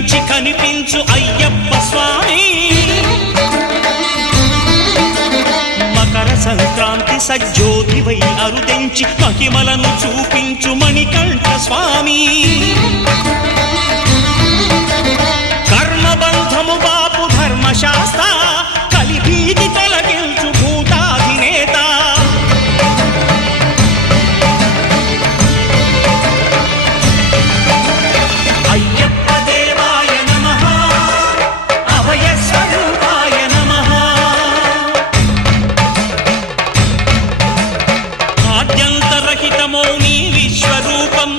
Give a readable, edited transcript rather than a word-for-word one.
కనిపించి కనిపించు అయ్యప్ప స్వామి మకర సంక్రాంతి సజ్జోతివై అరుదెంచి మహిమలను చూపించు మణికంఠ స్వామి కర్మబంధము బాపు ధర్మశాస్త్ర కలిభీతి తొలగించు భూతాధినేత అయ్యప్ప దేవాయ నమః అభయ స్వరూపాయ నమః ఆద్యంతరహితమో నీ విశ్వరూపం